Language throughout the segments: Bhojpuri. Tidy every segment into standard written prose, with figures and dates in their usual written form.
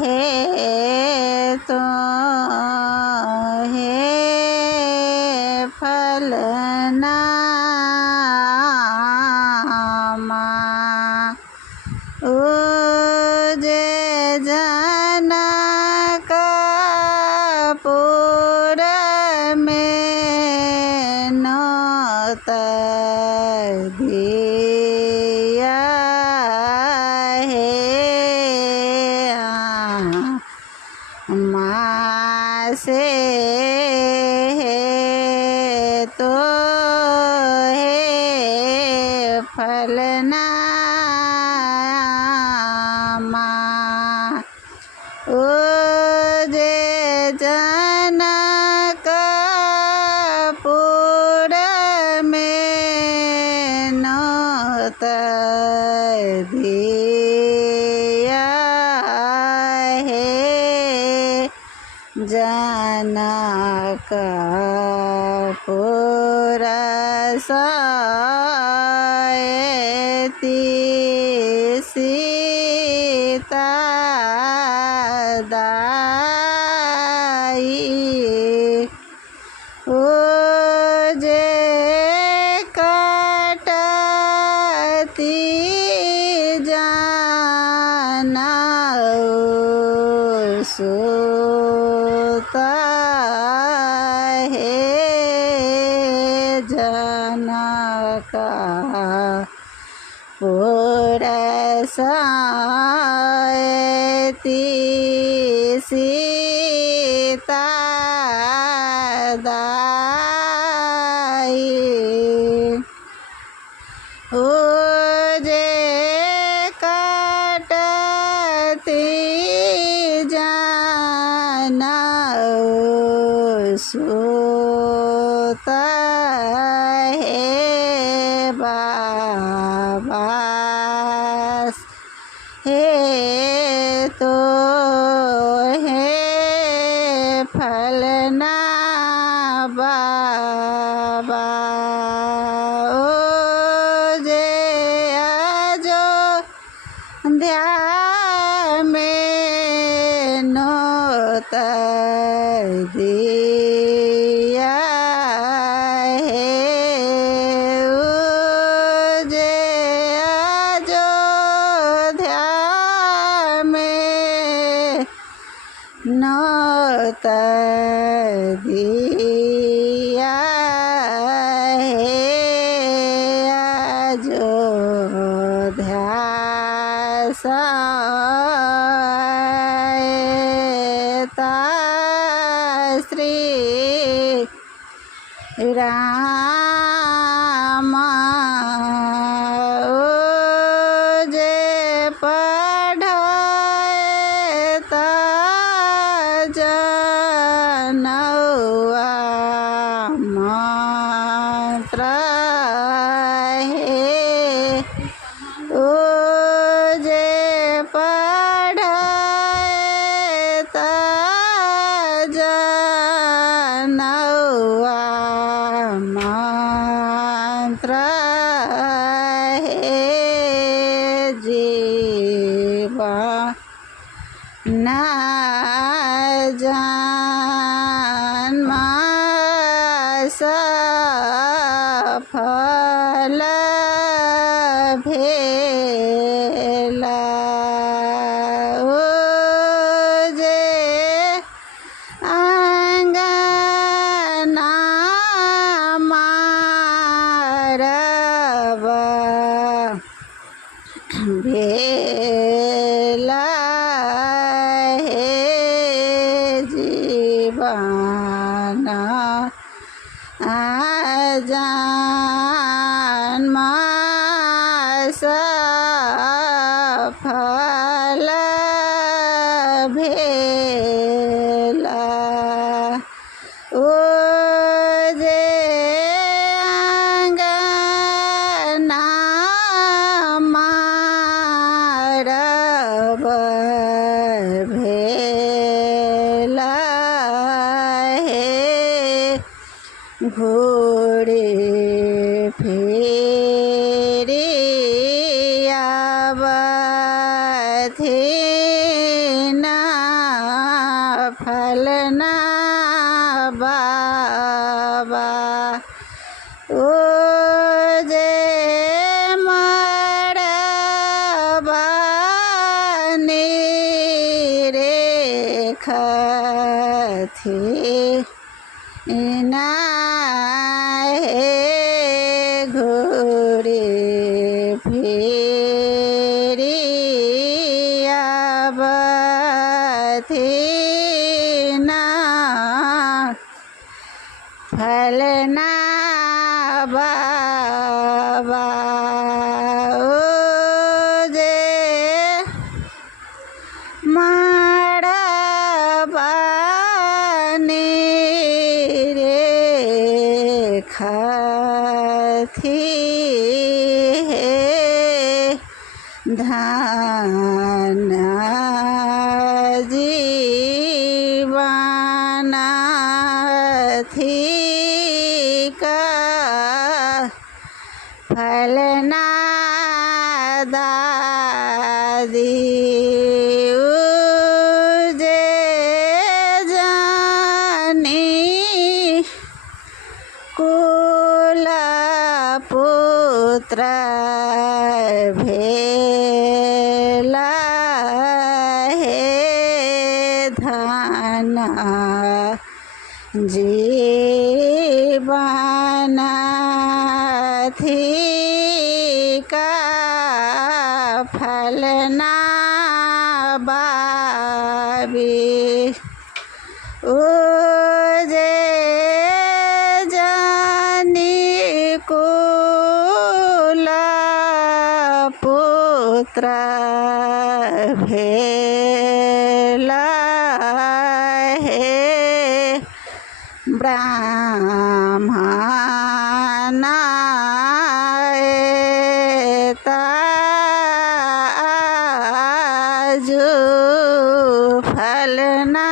हे तो हे फलना उजे जनकपुर में नौत दिया है माँ से है तो है फलना उजे जनकपुर में नौत दिया है जनकपुर सयति सीता दाई उजे कटती जानऊ सुता है जनकपुर सयति सीता दाई उजे कटती जानऊ सुता है बाबा हे तो है फलना बाबा ओजे अयोध्या में नौत दिया है उजे अयोध्या में नौत दिया है अयोध्या सयता श्री राम उजे पढ़त जनौआ मंत्र है उजे पढ़त जनौआ मंत्र है जीवन जन्म सफल भेला उजे अंगना मारब भेला है जीवन जन्म सफल भेला उजे अंगना मारब भेला है घोड़े फेरे आवा ना फलना बाबा ओ जे मरबा रे खथी ना घूरे फिरी आबथी ना फलना बाबा ओ जे मरबा रे खथी धन जीवन थी का फलना दादी जे जानी कुल पुत्र भेला धन जीवन थी का फलना बाबी ओ जे जानी कुल पुत्र भेला ब्राह्मण ताजु फलना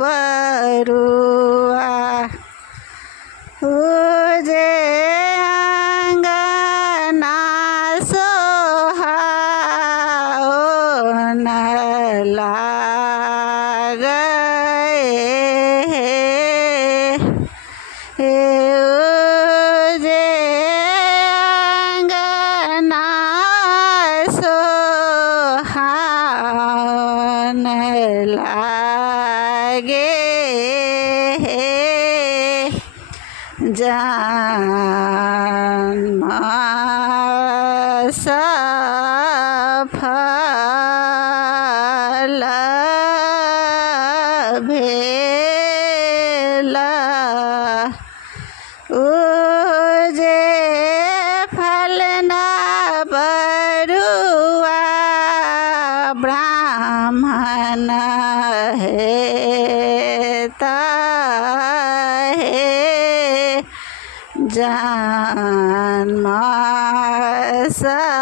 बरुआ जे अंगना सोहाओन जे अंगना सोहाओन लागे जन्म सफल भेला ओ जे फलना बरुआ ब्राह्मण जन्म सा